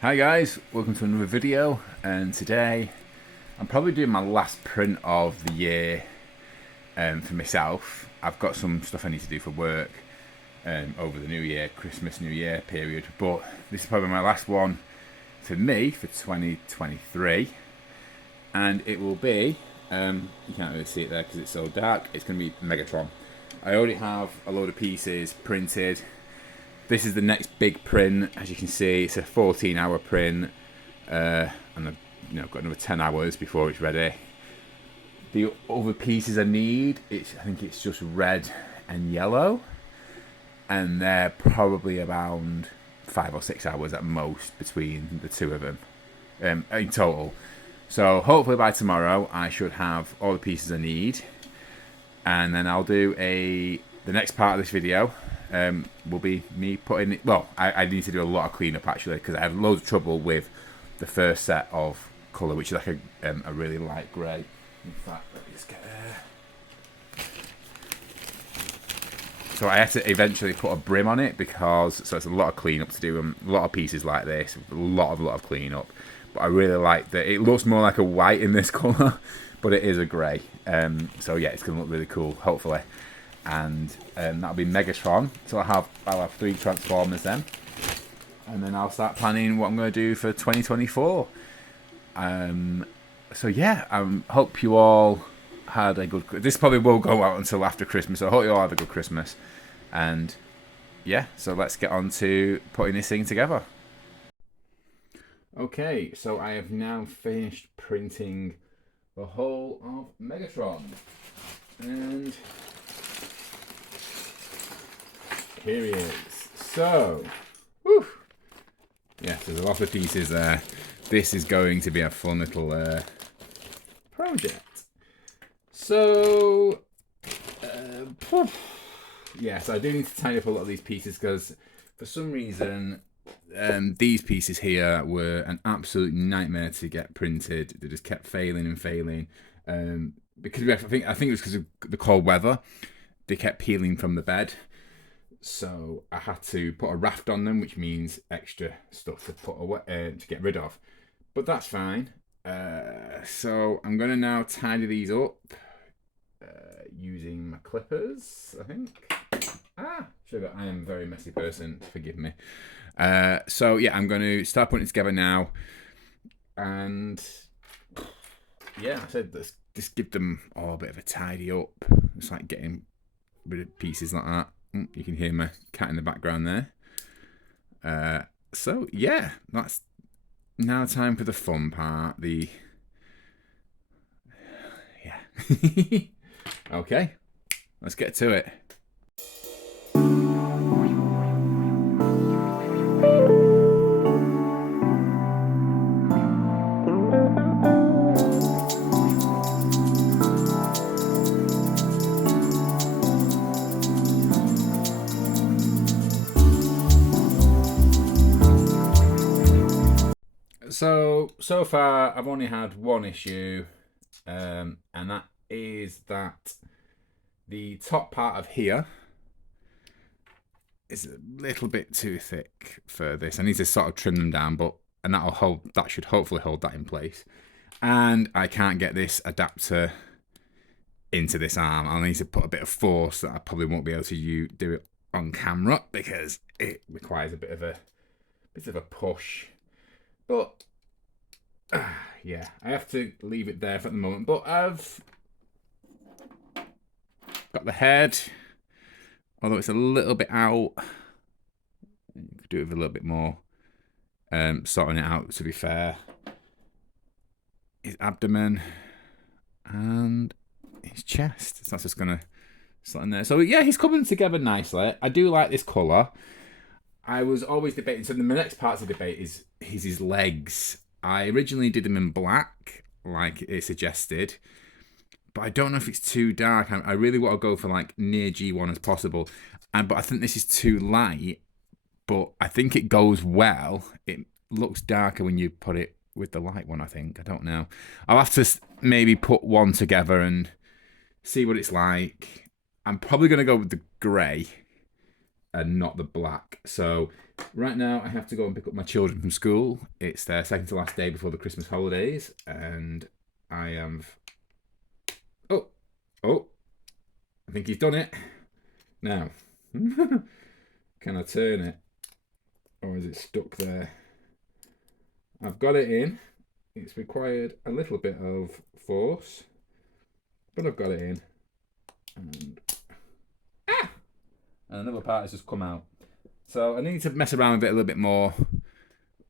Hi guys, welcome to another video, and today I'm probably doing my last print of the year for myself. I've got some stuff I need to do for work over the New Year, Christmas, New Year period, but this is probably my last one for me for 2023, and it will be, you can't really see it there because it's so dark, it's going to be Megatron. I already have a load of pieces printed. This is the next big print. As you can see, it's a 14-hour print, and I've got another 10 hours before it's ready. The other pieces I need, I think it's just red and yellow, and they're probably around 5 or 6 hours at most between the two of them in total. So hopefully by tomorrow I should have all the pieces I need, and then I'll do the next part of this video will be me putting it. Well, I need to do a lot of cleanup actually because I have loads of trouble with the first set of colour, which is like a really light grey. In fact, let me just get So I had to eventually put a brim on it because it's a lot of cleanup to do, and a lot of pieces like this, a lot of cleanup. But I really like that it looks more like a white in this colour, but it is a grey. So yeah, it's gonna look really cool, hopefully. And that'll be Megatron. So I'll have 3 Transformers then, and then I'll start planning what I'm going to do for 2024. So yeah, hope you all had a good. This probably will go out until after Christmas. So I hope you all have a good Christmas. And yeah, so let's get on to putting this thing together. Okay, so I have now finished printing the whole of Megatron, and here he is. So, whew. Yes, there's a lot of pieces there. This is going to be a fun little project. So, yes, I do need to tidy up a lot of these pieces because for some reason these pieces here were an absolute nightmare to get printed. They just kept failing and failing because I think it was because of the cold weather. They kept peeling from the bed. So I had to put a raft on them, which means extra stuff to put away to get rid of. But that's fine. So I'm going to now tidy these up using my clippers, I think. Sugar, I am a very messy person, forgive me. So yeah, I'm going to start putting it together now. And yeah, I said let's just give them all a bit of a tidy up. It's like getting rid of pieces like that. You can hear my cat in the background there. So yeah, that's now time for the fun part. Yeah. Okay, let's get to it. So far I've only had one issue, and that is that the top part of here is a little bit too thick for this. I need to sort of trim them down, and that should hopefully hold that in place. And I can't get this adapter into this arm. I'll need to put a bit of force that I probably won't be able to do it on camera because it requires a bit of a push. But yeah, I have to leave it there for the moment. But I've got the head, although it's a little bit out. You could do it with a little bit more sorting it out, to be fair. His abdomen and his chest. So that's just going to slot in there. So yeah, he's coming together nicely. I do like this colour. I was always debating. So the next part of the debate is his legs. I originally did them in black, like it suggested, but I don't know if it's too dark. I really want to go for like near G1 as possible, but I think this is too light. But I think it goes well. It looks darker when you put it with the light one, I think. I don't know. I'll have to maybe put one together and see what it's like. I'm probably going to go with the grey and not the black. So right now I have to go and pick up my children from school. It's their second to last day before the Christmas holidays, and I am... Oh, I think he's done it. Now, can I turn it? Or is it stuck there? I've got it in. It's required a little bit of force, but I've got it in. And another part has just come out. So I need to mess around with it a little bit more.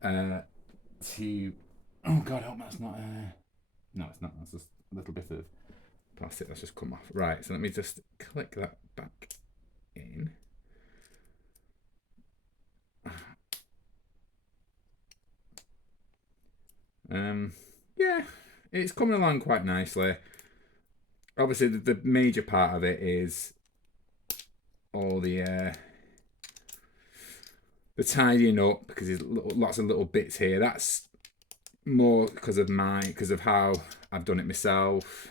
Oh God, I hope that's not... No, it's not. That's just a little bit of plastic that's just come off. Right, so let me just click that back in. Yeah, it's coming along quite nicely. Obviously, the major part of it is all the tidying up, because there's lots of little bits here. That's more because of how I've done it myself.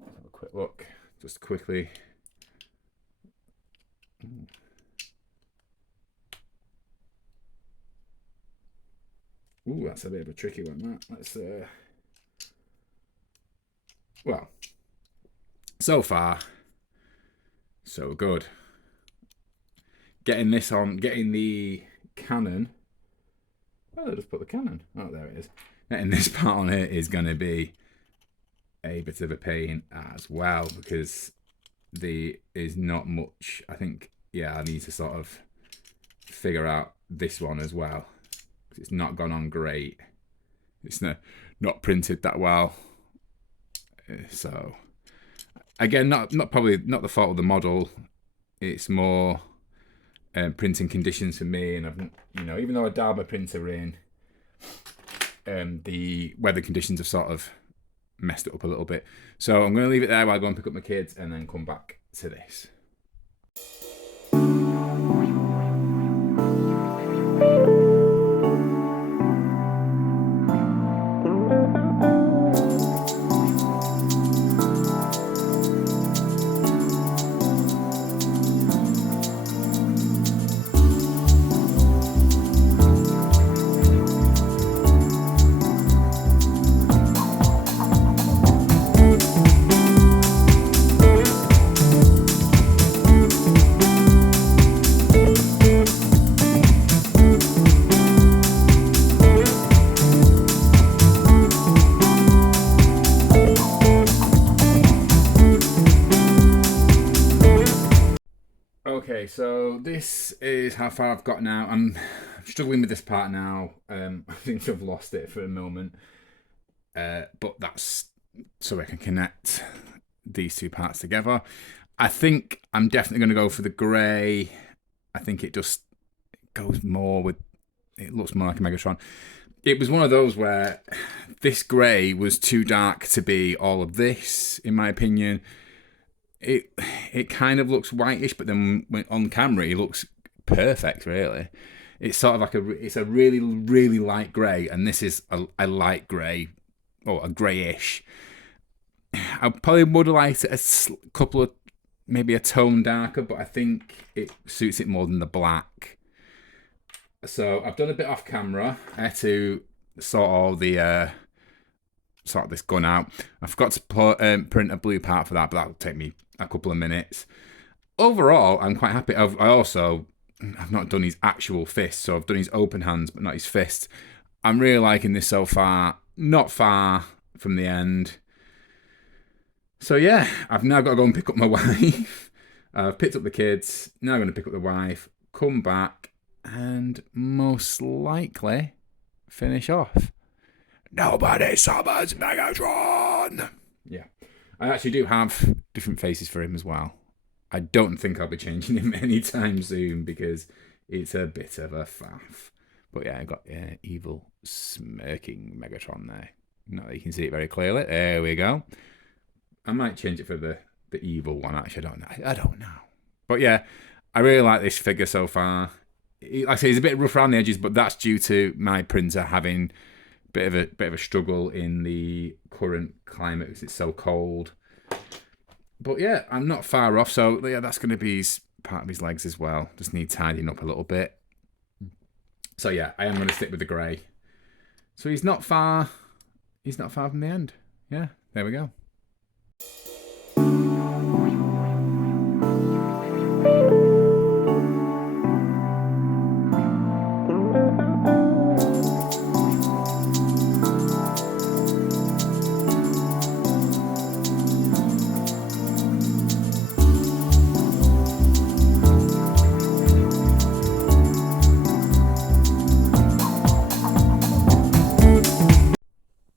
Let's have a quick look, just quickly. Ooh, that's a bit of a tricky one, that. Let's, well, so far, so good. Getting this on, getting the cannon. Well, I'll just put the cannon. Oh, there it is. Getting this part on here is going to be a bit of a pain as well, because there is not much. I think, yeah, I need to sort of figure out this one as well. It's not gone on great. It's not printed that well. So again, not probably not the fault of the model. It's more printing conditions for me, and I've, you know, even though I dialed my printer in, the weather conditions have sort of messed it up a little bit. So I'm going to leave it there while I go and pick up my kids, and then come back to this. Okay, so this is how far I've got now. I'm struggling with this part now. I think I've lost it for a moment. But that's so I can connect these two parts together. I think I'm definitely going to go for the grey. I think it just goes more with... It looks more like a Megatron. It was one of those where this grey was too dark to be all of this, in my opinion. It kind of looks whitish, but then when on camera it looks perfect, really. It's sort of like it's a really, really light grey, and this is a light grey, or a greyish. I probably would have liked it a couple of, maybe a tone darker, but I think it suits it more than the black. So I've done a bit off camera. I had to sort all the sort this gun out. I forgot to print a blue part for that, but that'll take me a couple of minutes. Overall, I'm quite happy. I've not done his actual fist, so I've done his open hands, but not his fist. I'm really liking this so far. Not far from the end. So yeah, I've now got to go and pick up my wife. I've picked up the kids. Now I'm going to pick up the wife, come back, and most likely finish off. Nobody summons Megatron! Yeah. I actually do have different faces for him as well. I don't think I'll be changing him anytime soon, because it's a bit of a faff. But yeah, I've got evil smirking Megatron there. Not that you can see it very clearly. There we go. I might change it for the evil one, actually. I don't know. But yeah, I really like this figure so far. Like I say, he's a bit rough around the edges, but that's due to my printer having bit of a struggle in the current climate because it's so cold. But yeah, I'm not far off. So yeah, that's going to be his part of his legs as well. Just need tidying up a little bit. So yeah, I am going to stick with the grey. So he's not far from the end. Yeah, there we go.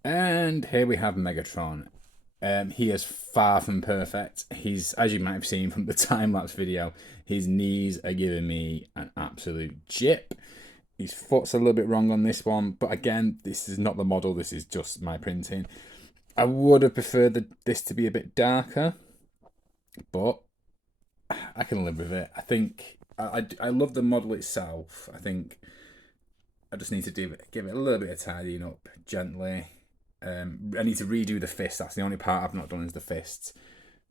And here we have Megatron. He is far from perfect. He's, as you might have seen from the time-lapse video, his knees are giving me an absolute jip. His foot's a little bit wrong on this one, but again, this is not the model, this is just my printing. I would have preferred this to be a bit darker, but I can live with it. I think I love the model itself. I think I just need to give it a little bit of tidying up gently. I need to redo the fist. That's the only part I've not done is the fists.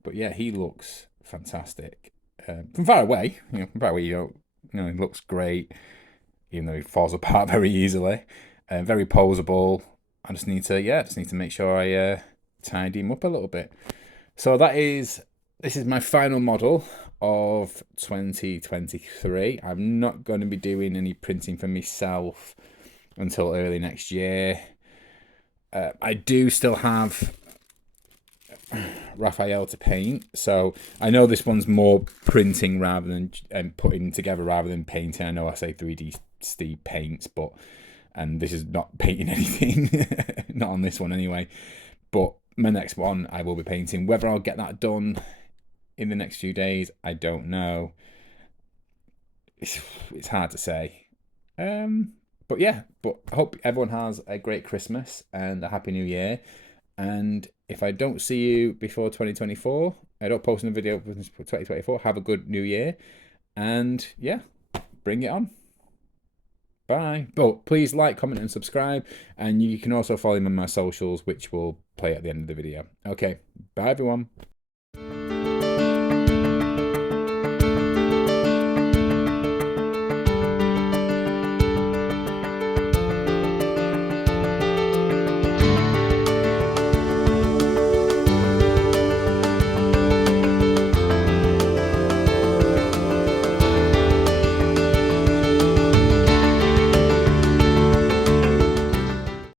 But yeah, he looks fantastic. From far away, he looks great, even though he falls apart very easily. Very poseable. I just need to make sure I tidy him up a little bit. So this is my final model of 2023. I'm not going to be doing any printing for myself until early next year. I do still have Raphael to paint, so I know this one's more printing rather than putting together rather than painting. I know I say 3D Steve paints, and this is not painting anything, not on this one anyway. But my next one I will be painting. Whether I'll get that done in the next few days, I don't know. It's hard to say. But yeah, I hope everyone has a great Christmas and a Happy New Year. And if I don't see you before 2024, I don't post a video for 2024, have a good New Year. And yeah, bring it on. Bye. But please like, comment, and subscribe. And you can also follow me on my socials, which will play at the end of the video. Okay, bye everyone.